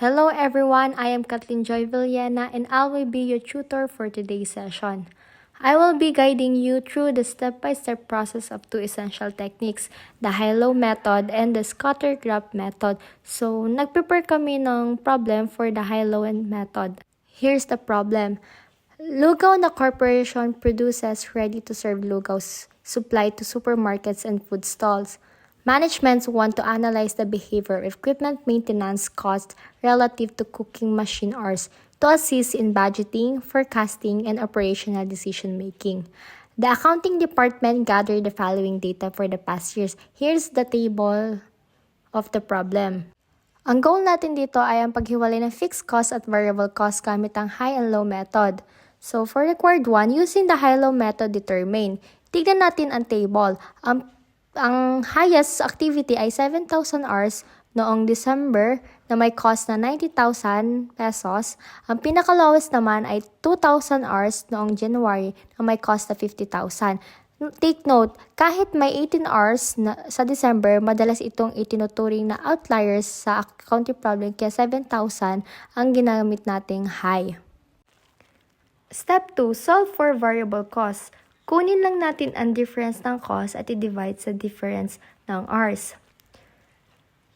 Hello everyone, I am Kathleen Joy Villena and I will be your tutor for today's session. I will be guiding you through the step-by-step process of two essential techniques, the high-low method and the scatter graph method. So, nag-prepare kami ng problem for the high-low method. Here's the problem. Lugaw na corporation produces ready-to-serve lugaws supplied to supermarkets and food stalls. Managements want to analyze the behavior of equipment maintenance costs relative to cooking machine hours to assist in budgeting, forecasting, and operational decision-making. The accounting department gathered the following data for the past years. Here's the table of the problem. Ang goal natin dito ay ang paghiwalay ng fixed cost at variable cost gamit ang high and low method. So, for required 1, using the high-low method determine. Tignan natin ang table. Ang highest activity ay 7,000 hours noong December na may cost na 90,000 pesos. Ang pinaka-lowest naman ay 2,000 hours noong January na may cost na 50,000. Take note, kahit may 18 hours sa December, madalas itong itinuturing na outliers sa accounting problem kaya 7,000 ang ginamit nating high. Step 2, solve for variable cost. Kunin lang natin ang difference ng cost at i-divide sa difference ng hours.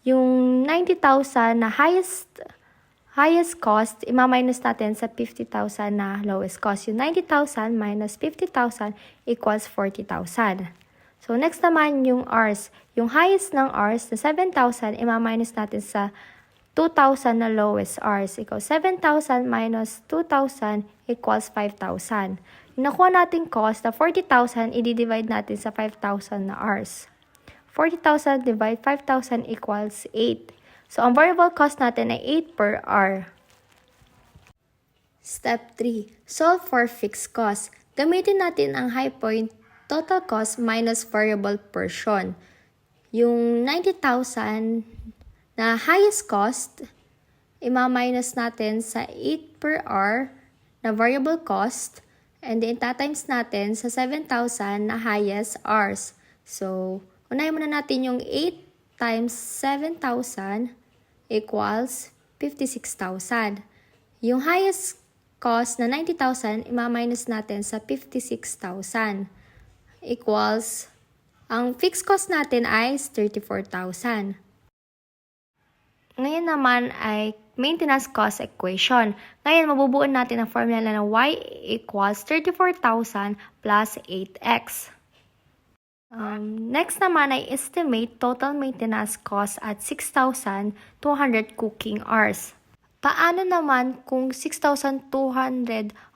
Yung 90,000 na highest cost, ima-minus natin sa 50,000 na lowest cost. Yung 90,000 minus 50,000 equals 40,000. So, next naman yung hours. Yung highest ng hours na 7,000, ima-minus natin sa 2,000 na lowest hours. Equals 7,000 minus 2,000 equals 5,000. Yung nakuha natin cost na 40,000, i-divide natin sa 5,000 na hours. 40,000 divide 5,000 equals 8. So, ang variable cost natin ay 8 per hour. Step 3. Solve for fixed cost. Gamitin natin ang high point total cost minus variable portion. Yung 90,000 na highest cost, ima-minus natin sa 8 per hour na variable cost, and then tatimes natin sa 7,000 na highest hours. So, unahin muna natin yung 8 times 7,000 equals 56,000. Yung highest cost na 90,000, ima-minus natin sa 56,000 equals, ang fixed cost natin ay 34,000. Ngayon naman ay maintenance cost equation. Ngayon, mabubuon natin ang formula na y equals 34,000 plus 8x. Next naman ay estimate total maintenance cost at 6,200 cooking hours. Paano naman kung 6,200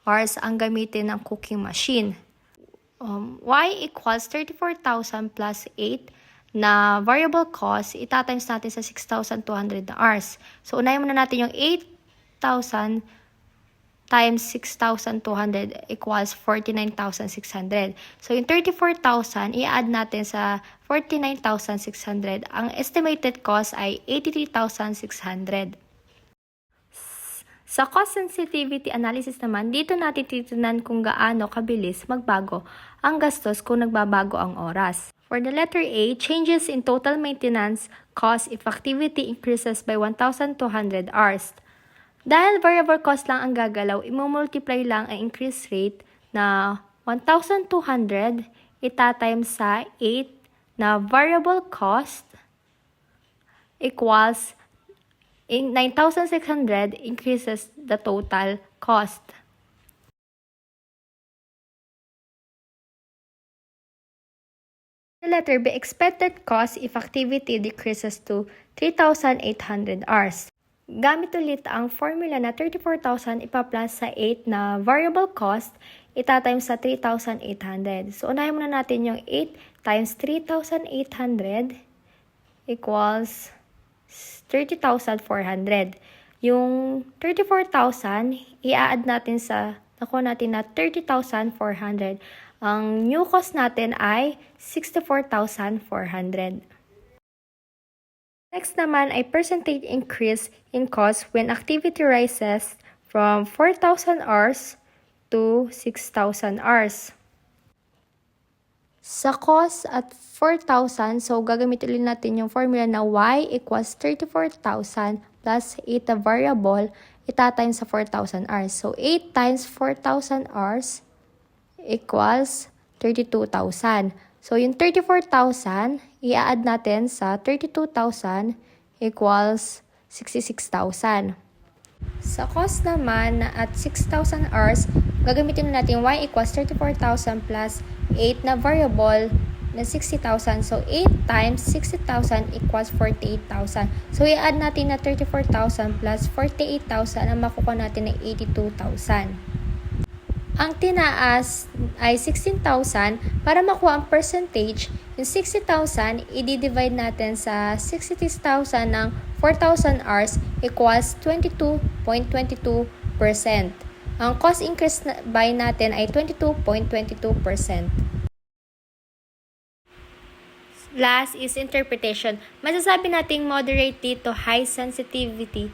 hours ang gamitin ng cooking machine? Y equals 34,000 plus 8 na variable cost, itatimes natin sa 6,200 na hours. So, unahin muna natin yung 8,000 times 6,200 equals 49,600. So, yung 34,000, i-add natin sa 49,600. Ang estimated cost ay 83,600. Sa cost sensitivity analysis naman, dito natin titinan kung gaano kabilis magbago ang gastos kung nagbabago ang oras. For the letter A, changes in total maintenance cost if activity increases by 1,200 hours. Dahil variable cost lang ang gagalaw, imumultiply lang ang increase rate na 1,200 itatimes sa 8 na variable cost equals 9,600 increases the total cost. The letter B, expected cost if activity decreases to 3,800 hours. Gamit ulit ang formula na 34,000 ipa-plus sa 8 na variable cost, itatimes sa 3,800. So, unahin muna natin yung 8 times 3,800 equals 30,400. Yung 34,000, i-add natin sa, nakuha natin na 30,400. Ang new cost natin ay 64,400. Next naman ay percentage increase in cost when activity rises from 4,000 hours to 6,000 hours. Sa cost at 4,000, so gagamit ulit natin yung formula na y equals 34,000 plus 8 na variable, itatimes sa 4,000 hours. So, 8 times 4,000 hours equals 32,000. So, yung 34,000, i-add natin sa 32,000 equals 66,000. Sa cost naman na at 6,000 hours, gagamitin natin y equals 34,000 plus 8 na variable na 60,000. So, 8 times 60,000 equals 48,000. So, i-add natin na 34,000 plus 48,000 ang makukuha natin na 82,000. Ang tinaas ay 16,000. Para makuha ang percentage, yung 60,000, i-divide natin sa 66,000 ng 4,000 hours equals 22.22%. Ang cost increase by natin ay 22.22%. Last is interpretation. Masasabi nating moderate to high sensitivity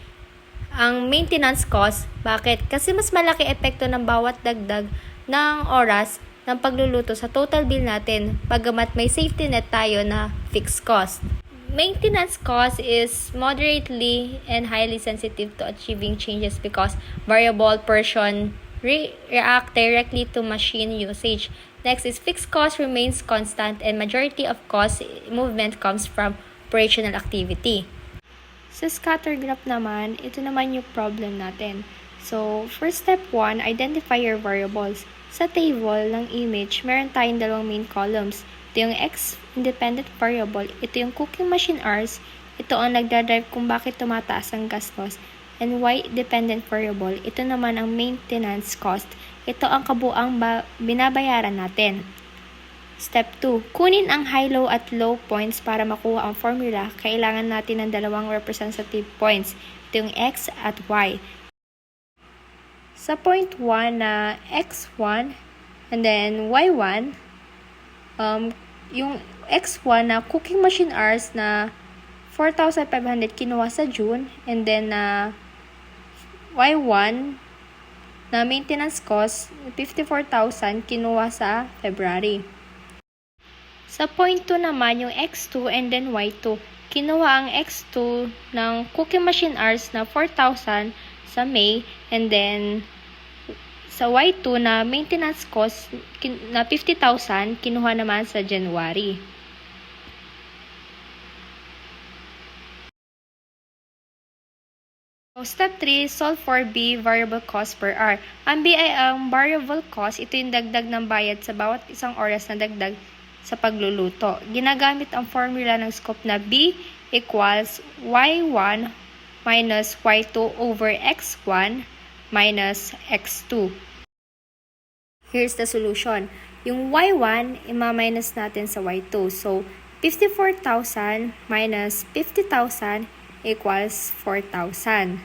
ang maintenance cost. Bakit? Kasi mas malaki epekto ng bawat dagdag ng oras ng pagluluto sa total bill natin, bagamat may safety net tayo na fixed cost. Maintenance cost is moderately and highly sensitive to achieving changes because variable portion react directly to machine usage. Next is fixed cost remains constant and majority of cost movement comes from operational activity. Sa scatter graph naman, ito naman yung problem natin. So, first step 1, identify your variables. Sa table ng image, meron tayong dalawang main columns. Ito yung X independent variable, ito yung cooking machine hours, ito ang nagdadrive kung bakit tumataas ang gastos. And Y dependent variable, ito naman ang maintenance cost. Ito ang kabuang binabayaran natin. Step 2. Kunin ang high, low at low points para makuha ang formula. Kailangan natin ng dalawang representative points. Ito yung X at Y. Sa point 1 na X1 and then Y1, yung X1 na cooking machine hours na 4,500 kinuha sa June and then Y1 na maintenance cost 54,000 kinuha sa February. Sa point 2 naman, yung X2 and then Y2. Kinuha ang X2 ng cooking machine hours na 4,000 sa May and then sa Y2 na maintenance cost na 50,000 kinuha naman sa January. Step 3, solve for B, variable cost per hour. Ang B ay ang variable cost. Ito yung dagdag ng bayad sa bawat isang oras na dagdag sa pagluluto. Ginagamit ang formula ng scope na B equals Y1 minus Y2 over X1 minus X2. Here's the solution. Yung Y1, ima-minus natin sa Y2. So, 54,000 minus 50,000 equals 4,000.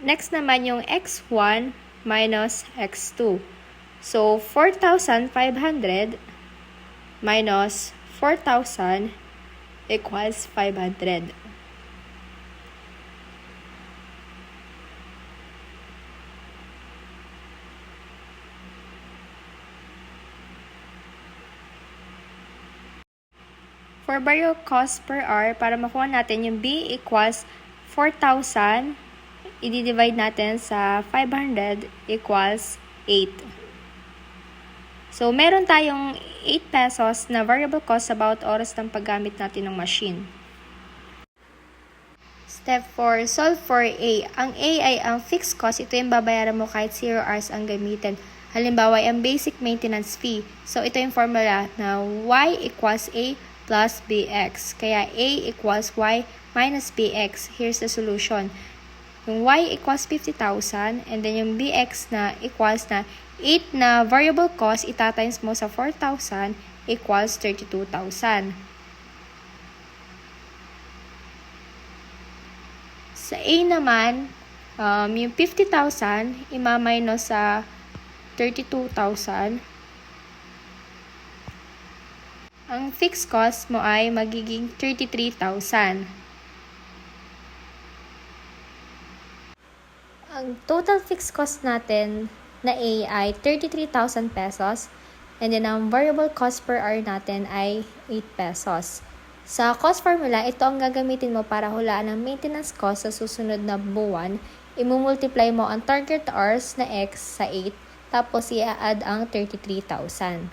Next naman yung X1 minus X2. So, 4,500 minus 4,000 equals 500. For variable cost per hour, para makuha natin yung B equals 4,000, i-divide natin sa 500 equals 8. So, meron tayong 8 pesos na variable cost sa bawat oras ng paggamit natin ng machine. Step 4, solve for A. Ang A ay ang fixed cost. Ito yung babayaran mo kahit 0 hours ang gamitin. Halimbawa, ang basic maintenance fee. So, ito yung formula na Y equals A plus BX. Kaya A equals Y minus BX. Here's the solution. Yung Y equals 50,000 and then yung BX na equals na 8 na variable cost, itatimes mo sa 4,000 equals 32,000. Sa A naman, yung 50,000, ima-minus sa 32,000. Ang fixed cost mo ay magiging 33,000. Ang total fixed cost natin na A ay 33,000 pesos. And then ang variable cost per hour natin ay 8 pesos. Sa cost formula, ito ang gagamitin mo para hulaan ang maintenance cost sa susunod na buwan. Imumultiply mo ang target hours na X sa 8, tapos i-add ang 33,000.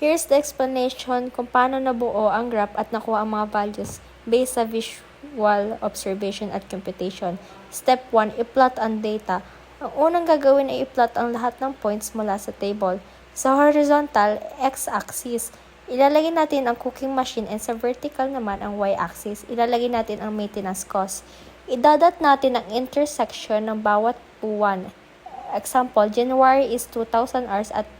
Here's the explanation kung paano nabuo ang graph at nakuha ang mga values based sa visual observation at computation. Step 1, i-plot ang data. Ang unang gagawin ay i-plot ang lahat ng points mula sa table. Sa horizontal, x-axis, ilalagay natin ang cooking machine and sa vertical naman ang y-axis, ilalagay natin ang maintenance cost. Idadat natin ang intersection ng bawat buwan. Example, January is 2,000 hours at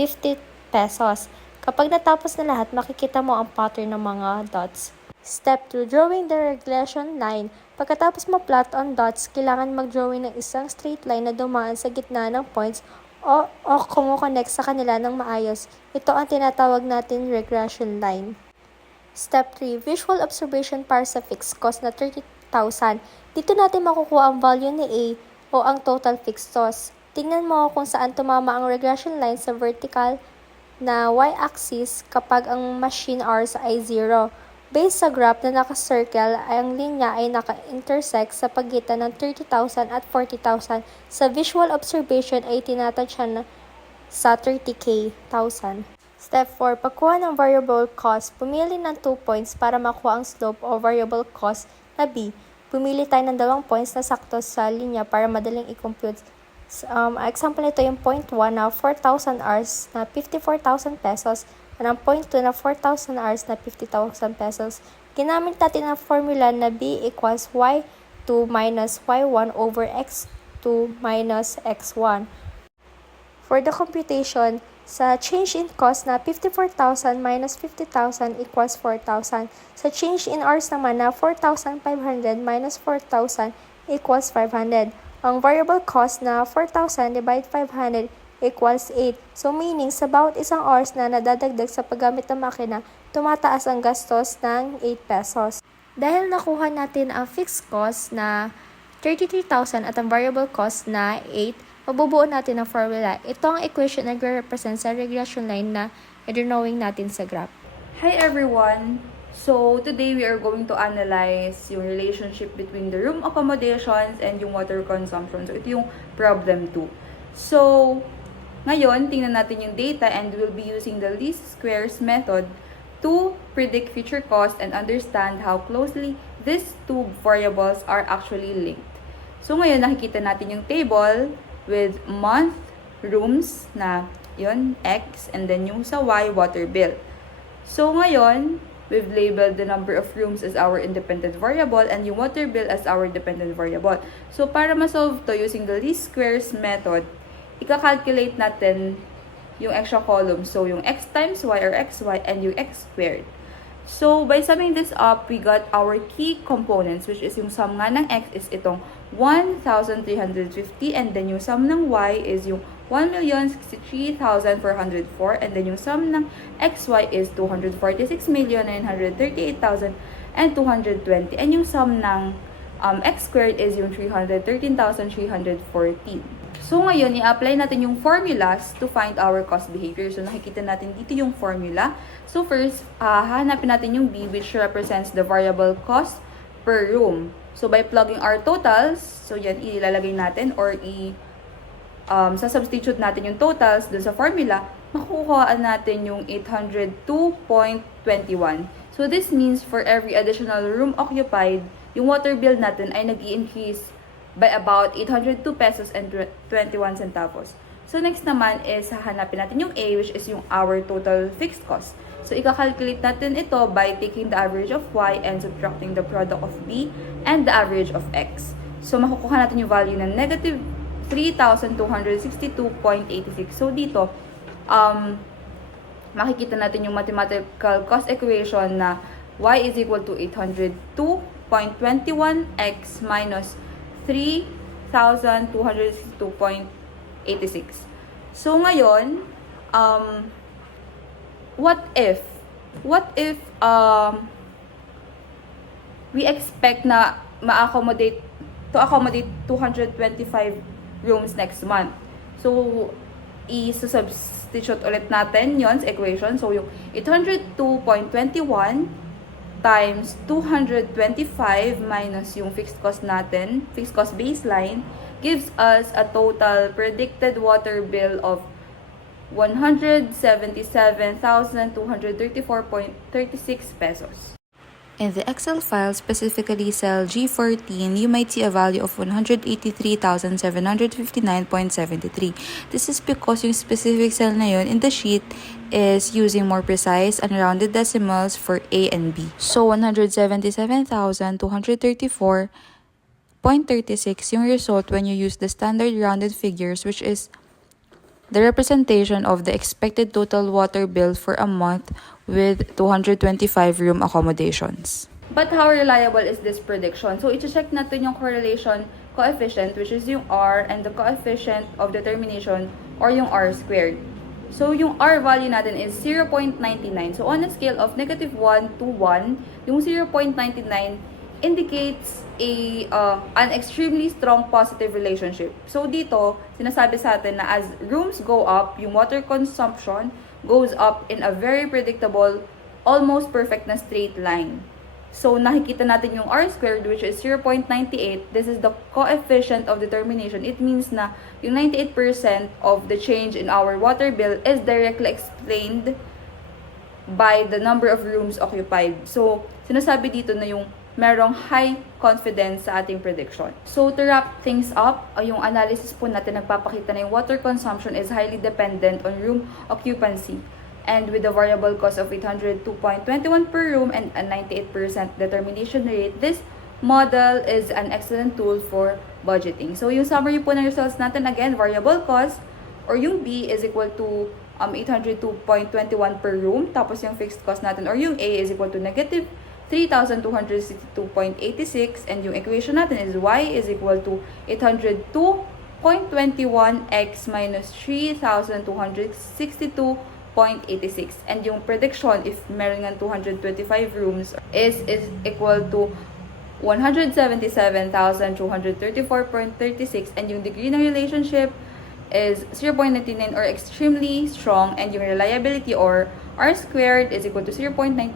50 pesos. Kapag natapos na lahat, makikita mo ang pattern ng mga dots. Step 2, drawing the regression line. Pagkatapos ma-plot ang dots, kailangan mag-drawing ng isang straight line na dumaan sa gitna ng points o kumu-connect sa kanila ng maayos. Ito ang tinatawag natin regression line. Step 3, visual observation para sa fixed cost na 30,000. Dito natin makukuha ang value ni A o ang total fixed cost. Tingnan mo kung saan tumama ang regression line sa vertical na y-axis kapag ang machine hours ay 0. Based sa graph na naka-circle, ang linya ay naka-intersect sa pagitan ng 30,000 at 40,000. Sa visual observation ay tinatansya na sa 30K, 1,000. Step 4, pagkuha ng variable cost, pumili ng 2 points para makuha ang slope o variable cost na B. Pumili tayo ng 2 points na sakto sa linya para madaling i-compute. Example nito yung point 1 na 4,000 hours na 54,000 pesos at ang point 2 na 4,000 hours na 50,000 pesos. Ginamit natin ang formula na B equals Y2 minus Y1 over X2 minus X1. For the computation, sa change in cost na 54,000 minus 50,000 equals 4,000. Sa change in hours naman na 4,500 minus 4,000 equals 500. Ang variable cost na 4,000 divided 500 equals 8. So meaning, sa bawat isang hours na nadadagdag sa paggamit ng makina, tumataas ang gastos ng 8 pesos. Dahil nakuha natin ang fixed cost na 33,000 at ang variable cost na 8, mabubuo natin ang formula. Ito ang equation na nagre-represent sa regression line na i-drawing natin sa graph. Hi everyone! So, today we are going to analyze yung relationship between the room accommodations and yung water consumption. So, ito yung problem 2. So, ngayon, tingnan natin yung data and we'll be using the least squares method to predict future cost and understand how closely these two variables are actually linked. So, ngayon, nakikita natin yung table with month, rooms na yun, X, and then yung sa Y, water bill. So, ngayon, we've labeled the number of rooms as our independent variable and yung water bill as our dependent variable. So, para ma-solve to using the least squares method, ika-calculate natin yung extra columns. So, yung x times y or xy and yung x squared. So, by summing this up, we got our key components, which is yung sum nga ng x is itong 1,350 and then yung sum ng y is yung 1,063,404 and then yung sum ng xy is 246,938,220 and yung sum ng x squared is yung 313,314. So ngayon, i-apply natin yung formulas to find our cost behavior. So nakikita natin dito yung formula. So first, hanapin natin yung B, which represents the variable cost per room. So by plugging our totals, so yan ilalagay natin or sa-substitute natin yung totals dun sa formula, makukuha natin yung 802.21. So this means for every additional room occupied, yung water bill natin ay nag-i-increase by about 802 pesos and 21 centavos. So next naman is hahanapin natin yung A, which is yung our total fixed cost. So ika-calculate natin ito by taking the average of Y and subtracting the product of B and the average of X. So makukuha natin yung value ng negative 3,262.86. So dito, makikita natin yung mathematical cost equation na y is equal to 802.21x minus 3,262.86. So ngayon, what if we expect na ma-accommodate to accommodate 225 rooms next month. So, i-substitute ulit natin yon sa equation. So, yung 802.21 times 225 minus yung fixed cost natin, fixed cost baseline, gives us a total predicted water bill of 177,234.36 pesos. In the Excel file, specifically cell G14, you might see a value of 183,759.73. This is because yung specific cell na yun in the sheet is using more precise and rounded decimals for A and B. So, 177,234.36 yung result when you use the standard rounded figures, which is the representation of the expected total water bill for a month with 225 room accommodations. But how reliable is this prediction? So, i-check natin yung correlation coefficient, which is yung R, and the coefficient of determination, or yung R squared. So, yung R value natin is 0.99. So, on a scale of -1 to 1, yung 0.99 indicates an extremely strong positive relationship. So, dito, sinasabi sa atin na as rooms go up, yung water consumption goes up in a very predictable, almost perfect na straight line. So, nakikita natin yung R squared, which is 0.98. This is the coefficient of determination. It means na yung 98% of the change in our water bill is directly explained by the number of rooms occupied. So, sinasabi dito na yung merong high confidence sa ating prediction. So, to wrap things up, yung analysis po natin nagpapakita na yung water consumption is highly dependent on room occupancy. And with a variable cost of 802.21 per room and a 98% determination rate, this model is an excellent tool for budgeting. So, yung summary po ng results natin, again, variable cost, or yung B is equal to 802.21 per room. Tapos yung fixed cost natin, or yung A is equal to negative 3,262.86, and yung equation natin is y is equal to 802.21x minus 3,262.86. And yung prediction, if meron nga 225 rooms, is equal to 177,234.36, and yung degree ng relationship is 0.99 or extremely strong, and yung reliability or R squared is equal to 0.98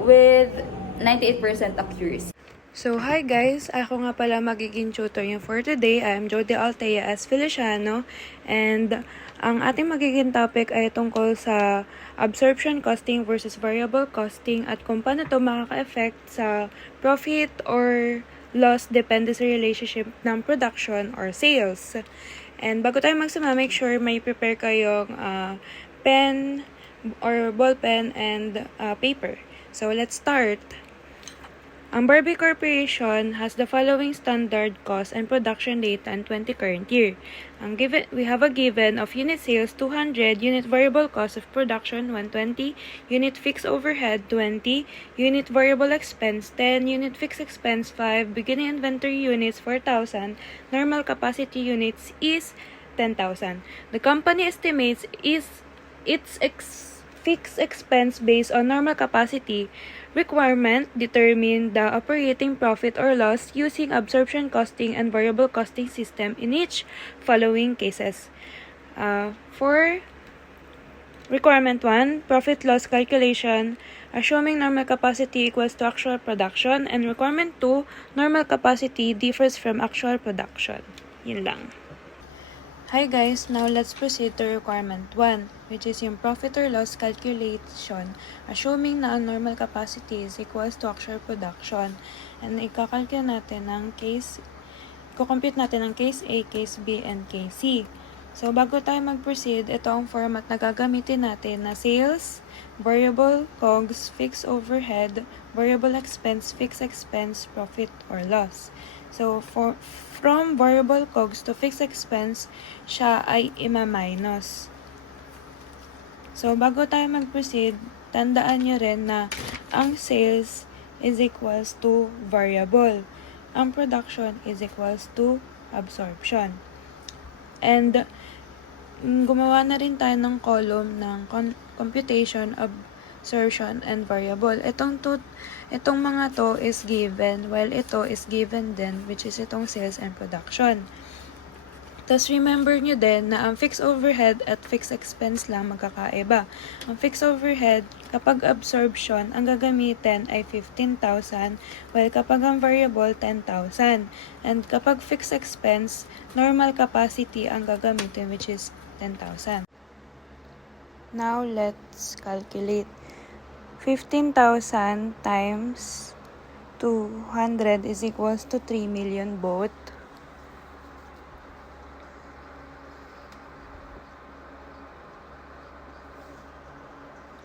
with 98% accuracy. So, hi guys! Ako nga pala magiging tutor niyo for today. I am Jody Altea as Feliciano, and ang ating magiging topic ay tungkol sa absorption costing versus variable costing at kung paano ito makaka-effect sa profit or loss depende sa relationship ng production or sales. And bago tayo magsama, make sure may prepare kayong pen or ball pen and paper. So, let's start. Ang Barbie Corporation has the following standard cost and production data in 20 current year. We have a given of unit sales 200, unit variable cost of production 120, unit fixed overhead 20, unit variable expense 10, unit fixed expense 5, beginning inventory units 4,000, normal capacity units is 10,000. The company estimates its fixed expense based on normal capacity requirement, determine the operating profit or loss using absorption costing and variable costing system in each following cases. For requirement 1, profit loss calculation, assuming normal capacity equals to actual production, and requirement 2, normal capacity differs from actual production. Yun lang. Hi guys, now let's proceed to requirement 1, which is yung profit or loss calculation, assuming na ang normal capacity is equals to actual production. And ikakalculate natin ng compute natin ang case A, case B, and case C. So, bago tayo mag-proceed, ito ang format na gagamitin natin na sales, variable COGS, fixed overhead, variable expense, fixed expense, profit or loss. So, from variable COGS to fixed expense, siya ay ima-minus. So, bago tayo mag-proceed, tandaan nyo rin na ang sales is equals to variable. Ang production is equals to absorption. And, gumawa na rin tayo ng column ng computation of absorption, and variable. Itong mga to is given, while ito is given din, which is itong sales and production. Tapos remember nyo din na ang fixed overhead at fixed expense lang magkakaiba. Ang fixed overhead, kapag absorption, ang gagamitin ay 15,000, while kapag ang variable, 10,000. And kapag fixed expense, normal capacity ang gagamitin, which is 10,000. Now, let's calculate. 15,000 times 200 is equals to 3 million both.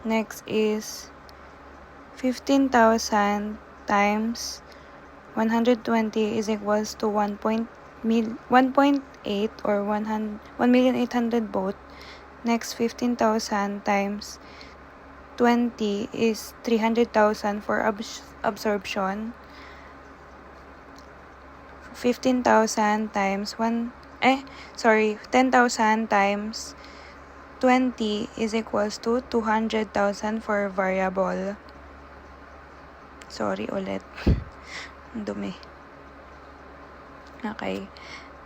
Next is 15,000 times 120 is equals to 1.8 or 1,800,000 both. Next, 15,000 times 20 is 300,000 for absorption. 15,000 times 10,000 times 20 is equals to 200,000 for variable. Sorry ulit. Dumi. Okay.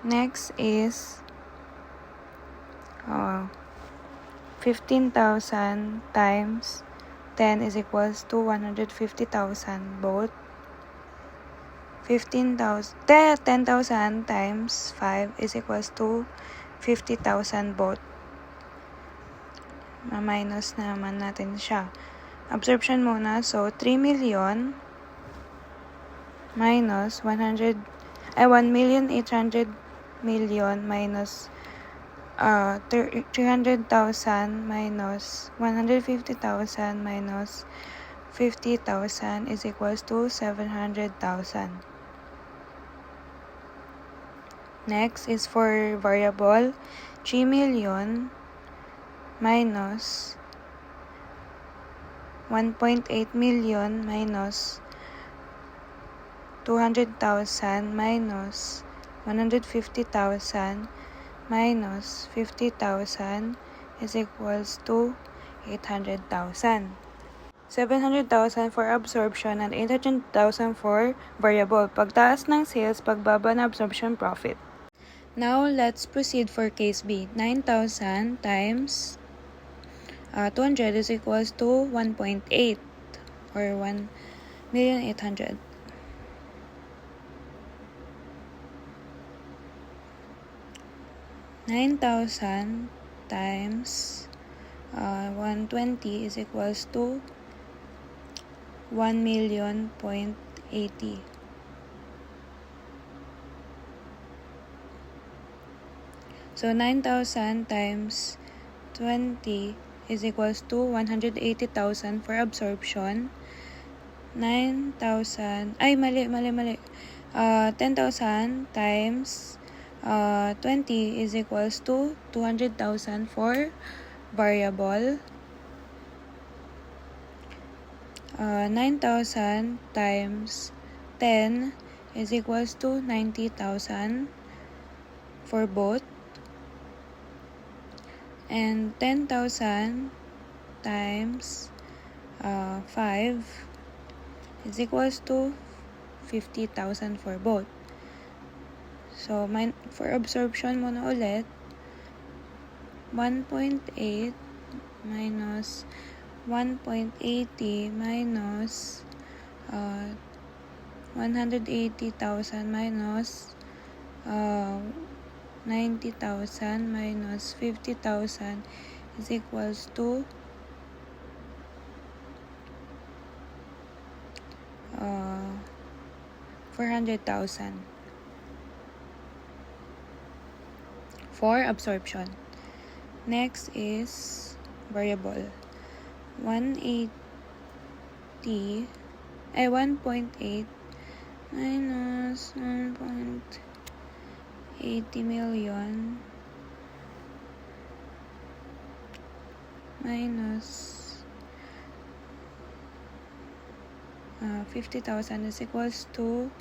Next is 15,000 times 10 is equals to 150,000 both. 10,000 times 5 is equals to 50,000 both. Ma-minus naman natin siya. Absorption muna. So, 3 million minus 1,800,000 minus 300,000 minus 150,000 minus 50,000 is equals to 700,000. Next is for variable, 3 million minus 1.8 million minus 200,000 minus 150,000 minus 50,000 is equals to 800,000. 700,000 for absorption and 800,000 for variable. Pagtaas ng sales, pagbaba ng absorption profit. Now, let's proceed for case B. 9,000 times 200 is equals to 1.8 or 1,800,000. $9,000 times 120 is equals to 1,000,080. So 9,000 times 20 is equals to 180,000 for absorption. 10,000 times 20 is equals to 200,000 for variable. 9,000 times 10 is equals to 90,000 for both. And 10,000 times 5 is equals to 50,000 for both. So, for absorption muna ulit, 1.8 minus 1.80 minus 180,000 minus 90,000 minus 50,000 is equals to 400,000 for absorption. Next is variable. 1.8 minus 1.80 million minus 50,000 is equals to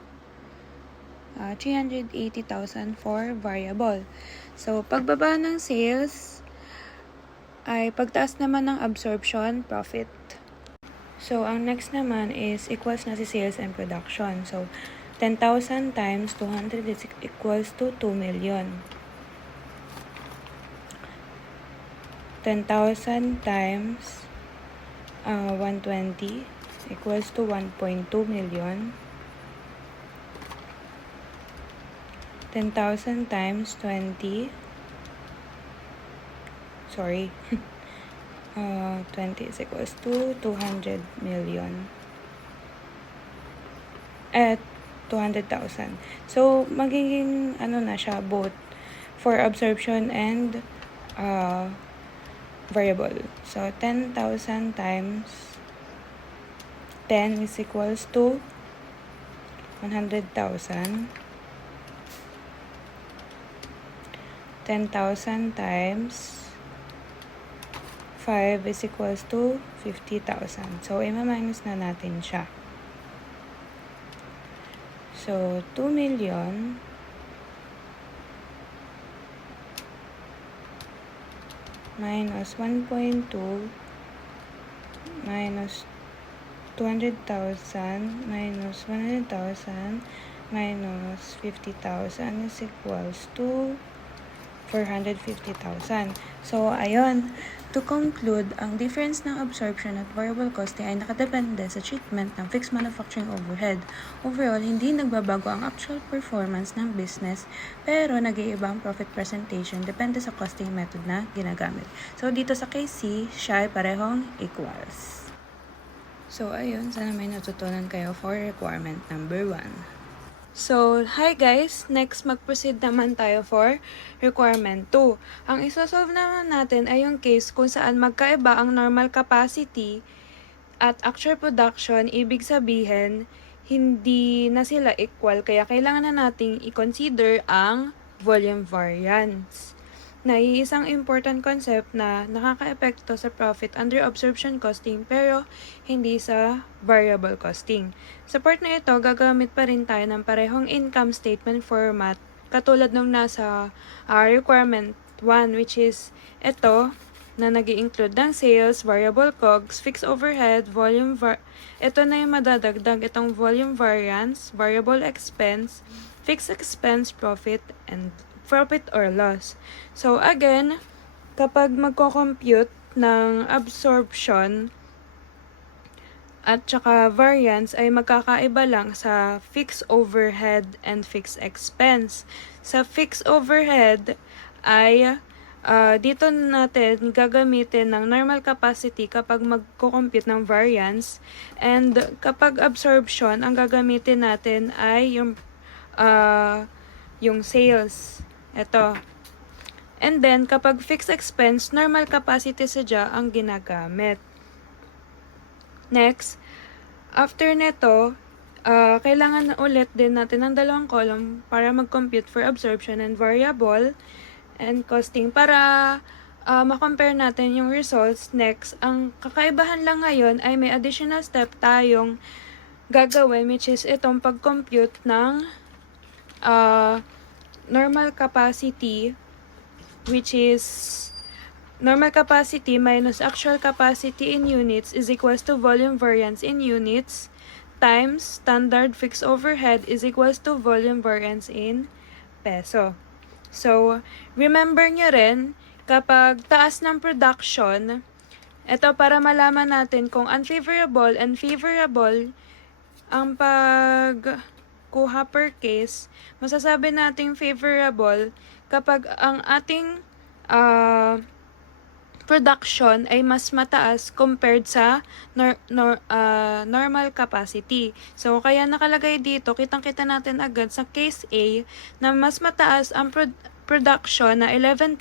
380,000 for variable. So, pagbaba ng sales ay pagtaas naman ng absorption profit. So, ang next naman is equals na si sales and production. So, 10,000 times 200 is equals to 2 million. 10,000 times 120 equals to 1.2 million. 10,000 times 20, sorry, 20 is equals to 200 million. At 200,000. So, magiging ano na siya, both for absorption and variable. So, 10,000 times 10 is equals to 100,000. 10,000 times 5 is equals to 50,000. So, i-minus na natin siya. So, 2 million minus 1.2 minus 200,000 minus 100,000 minus 50,000 is equals to 450,000. So, ayun. To conclude, ang difference ng absorption at variable costing ay nakadepende sa treatment ng fixed manufacturing overhead. Overall, hindi nagbabago ang actual performance ng business, pero nag-iiba ang profit presentation depende sa costing method na ginagamit. So, dito sa case C, siya ay parehong equals. So, ayun. Sana may natutunan kayo for requirement number 1. So, hi guys! Next, mag-proceed naman tayo for requirement 2. Ang isosolve naman natin ay yung case kung saan magkaiba ang normal capacity at actual production. Ibig sabihin, hindi na sila equal. Kaya kailangan na nating i-consider ang volume variance. Na isang important concept na nakaka-epekto sa profit under absorption costing pero hindi sa variable costing. Sa part na ito, gagamit pa rin tayo ng parehong income statement format katulad nung nasa requirement 1, which is ito na nag-i-include ng sales, variable COGS, fixed overhead, ito na yung madadagdag, itong volume variance, variable expense, fixed expense, profit, and profit or loss. So, again, kapag magko-compute ng absorption at saka variance ay magkakaiba lang sa fixed overhead and fixed expense. Sa fixed overhead ay dito natin gagamitin ng normal capacity kapag magko-compute ng variance, and kapag absorption ang gagamitin natin ay yung sales. Ito. And then, kapag fixed expense, normal capacity sadya ang ginagamit. Next, after nito, kailangan ulit din natin ng dalawang column para mag-compute for absorption and variable and costing para ma-compare natin yung results. Next, ang kakaibahan lang ngayon ay may additional step tayong gagawin, which is itong pag-compute ng normal capacity, which is normal capacity minus actual capacity in units is equals to volume variance in units times standard fixed overhead is equals to volume variance in peso. So, remember nyo rin, kapag taas ng production, ito para malaman natin kung unfavorable and favorable ang pagkuha per case, masasabi nating favorable kapag ang ating production ay mas mataas compared sa normal capacity. So, kaya nakalagay dito, kitang-kita natin agad sa case A na mas mataas ang production na 11,000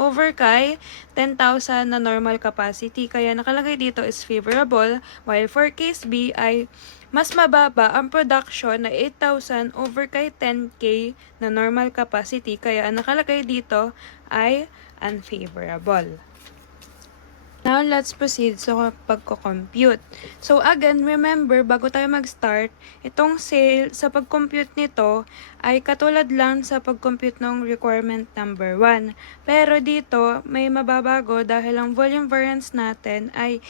over kay 10,000 na normal capacity. Kaya nakalagay dito is favorable, while for case B ay mas mababa ang production na 8,000 over kay 10K na normal capacity. Kaya ang nakalagay dito ay unfavorable. Now, let's proceed sa pagko-compute. So, again, remember, bago tayo mag-start, itong sale, sa pag-compute nito, ay katulad lang sa pag-compute ng requirement number 1. Pero dito, may mababago dahil ang volume variance natin ay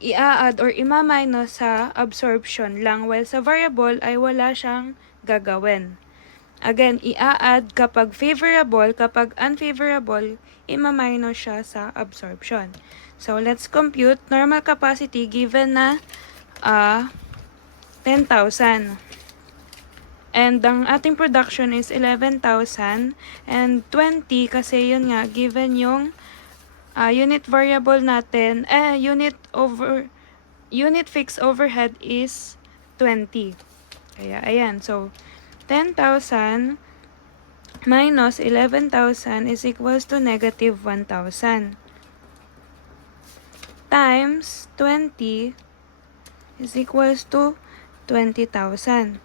i-add or ima-minus sa absorption lang, while sa variable ay wala siyang gagawin. Again, i-add kapag favorable, kapag unfavorable, ima-minus siya sa absorption. So, let's compute normal capacity given na 10,000. And ang ating production is 11,000 and 20 kasi yun nga, given yung unit variable natin, unit fixed overhead is 20. Kaya, ayan. So, 10,000 minus 11,000 is equals to negative 1,000. Times 20 is equals to 20,000.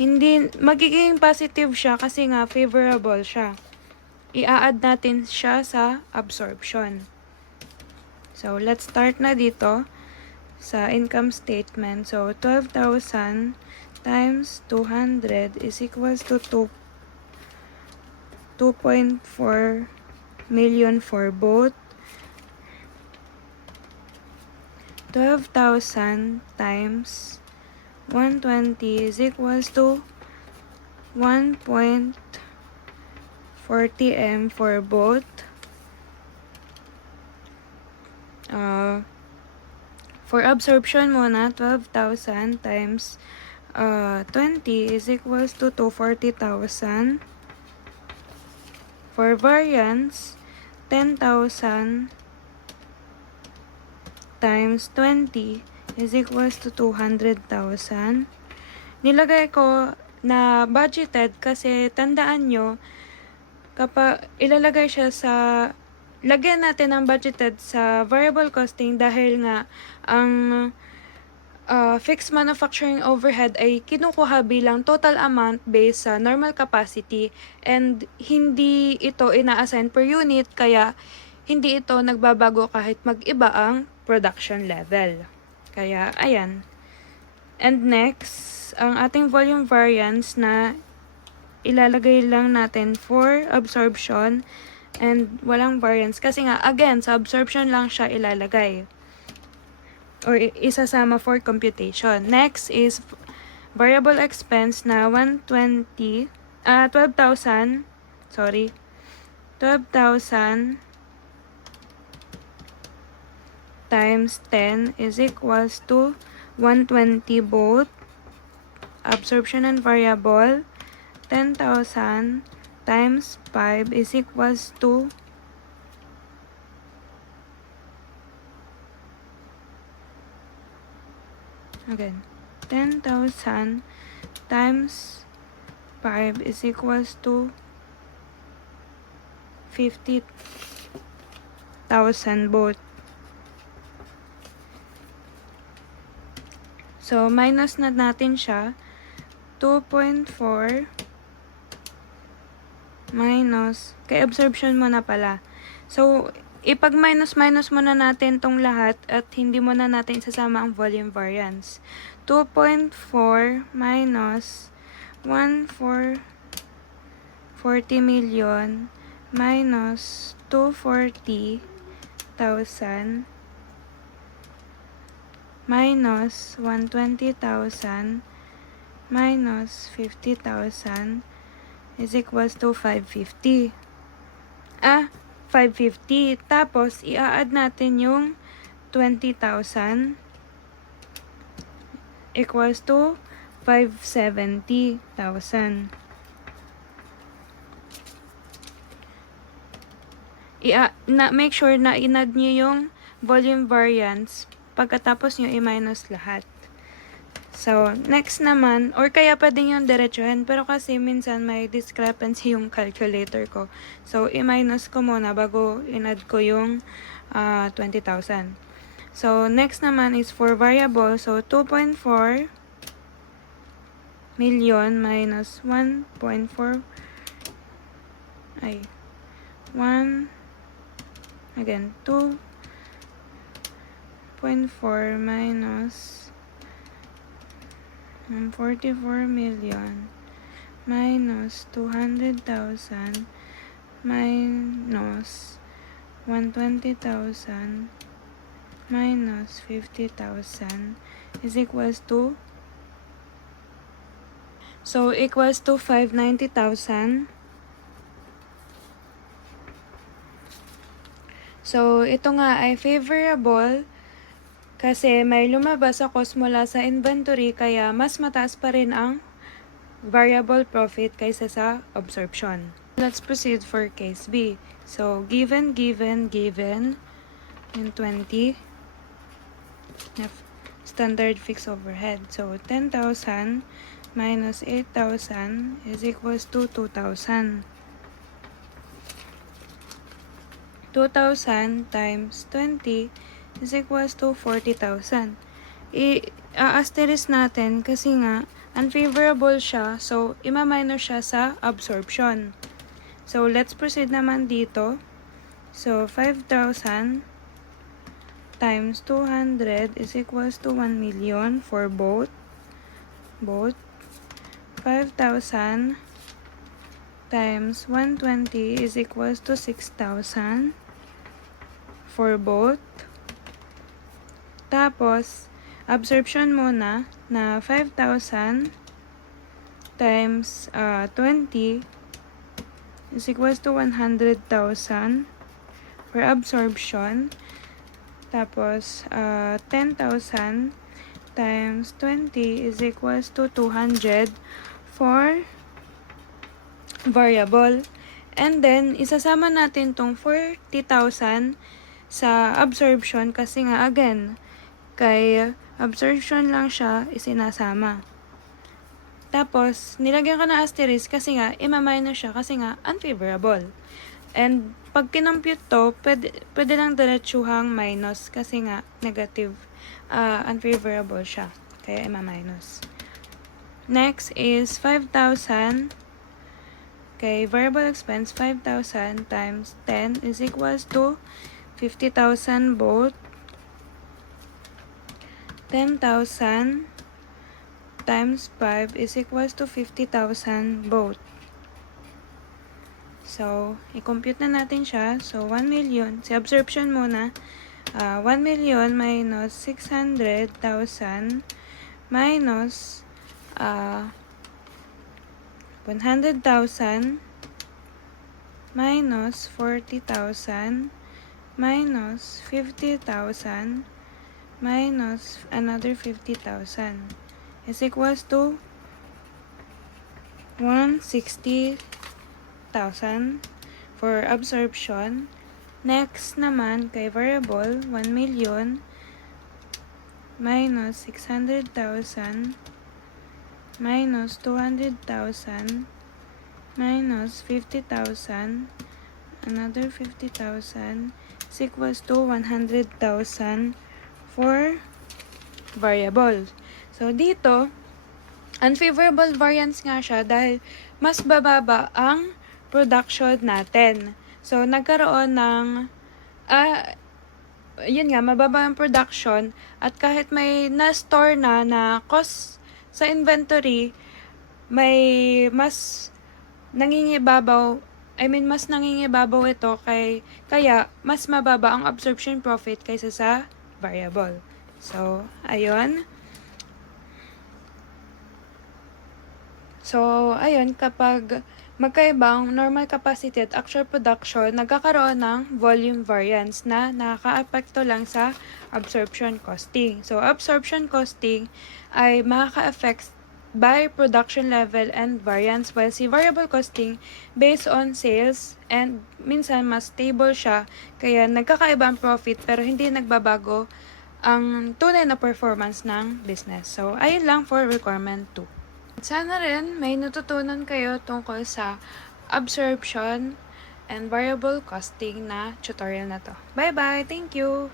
Hindi, magiging positive siya kasi nga favorable siya. I-add natin siya sa absorption. So, let's start na dito sa income statement. So, 12,000 times 200 is equals to 2.4 million for both. 12,000 times 120 is equals to 1.40 m for both. For absorption muna, 12,000 times 20 is equals to 240,000. For variance, 10,000 times 20 is equals to 200,000. Nilagay ko na budgeted kasi tandaan nyo, kapag ilalagay siya sa, lagyan natin ang budgeted sa variable costing dahil nga ang fixed manufacturing overhead ay kinukuha bilang total amount based sa normal capacity and hindi ito ina-assign per unit kaya hindi ito nagbabago kahit mag-iba ang production level. Kaya, ayan. And next, ang ating volume variance na ilalagay lang natin for absorption and walang variance. Kasi nga, again, sa absorption lang siya ilalagay. Or isasama for computation. Next is variable expense na 12,000 times 10 is equals to 120 both absorption and variable. 10,000 times 5 is equals to 10,000 times 5 is equals to 50,000 both. So, minus na natin siya. 2.4 minus, kay absorption muna pala. So, ipag-minus muna natin tong lahat at hindi muna natin sasama ang volume variance. 2.4 minus 1,440 million minus 240,000 minus 120,000 minus 50,000 is equals to 550. 550. Tapos, i-add natin yung 20,000 equals to 570,000. Make sure na inad nyo yung volume variance pagkatapos nyo i-minus lahat. So, next naman, or kaya pwedeng yung diretsuhin, pero kasi minsan may discrepancy yung calculator ko. So, i-minus ko muna bago in-add ko yung 20,000. So, next naman is for variable. So, 2.4 million minus 1.4 again, 2.4 minus 44 million minus 200,000 minus 120,000 minus 50,000 is equals to, so equals to 590,000. So, ito nga ay favorable kasi may lumabas sa cost mula sa inventory kaya mas mataas pa rin ang variable profit kaysa sa absorption. Let's proceed for case B. So, given, in 20, standard fixed overhead. So, 10,000 minus 8,000 is equals to 2,000. 2,000 times 20 is equals to 40,000. I-asterisk natin kasi nga unfavorable siya, so ima-minus siya sa absorption. So, let's proceed naman dito. So, 5,000 times 200 is equals to 1 million for both. 5,000 times 120 is equals to 6,000 for both. Tapos, absorption muna na 5,000 times 20 is equals to 100,000 for absorption. Tapos, 10,000 times 20 is equals to 200 for variable. And then, isasama natin tong 40,000 sa absorption kasi nga, again, kay absorption lang siya isinasama. Tapos, nilagyan ko na asterisk kasi nga, ima-minus siya kasi nga, unfavorable. And, pag kinompute to, pwede lang diretsuhang minus kasi nga, negative, unfavorable siya. Kaya, ima-minus. Next is 5,000. Okay, variable expense, 5,000 times 10 is equals to 50,000 both. 10,000 times 5 is equals to 50,000 both. So, i-compute na natin siya. So, 1 million. Si absorption muna. 1 million minus 600,000 minus 100,000 minus 40,000 minus 50,000 minus another 50,000 is equals to 160,000 for absorption. Next naman, kay variable, 1 million minus 600,000 minus 200,000 minus 50,000 another 50,000 is equals to 100,000 for variable. So, dito, unfavorable variance nga siya dahil mas bababa ang production natin. So, nagkaroon ng, yun nga, mababa ang production at kahit may na-store na cost sa inventory, may mas nangingibabaw ito kaya mas mababa ang absorption profit kaysa sa variable. So, ayun. Kapag magkaibang normal capacity at actual production, nagkakaroon ng volume variance na nakaka-apekto lang sa absorption costing. So, absorption costing ay makaka-affect by production level and variance, while si variable costing based on sales and minsan mas stable siya, kaya nagkakaiba ang profit pero hindi nagbabago ang tunay na performance ng business. So, ayun lang for requirement 2. Sana rin may natutunan kayo tungkol sa absorption and variable costing na tutorial na to. Bye-bye! Thank you!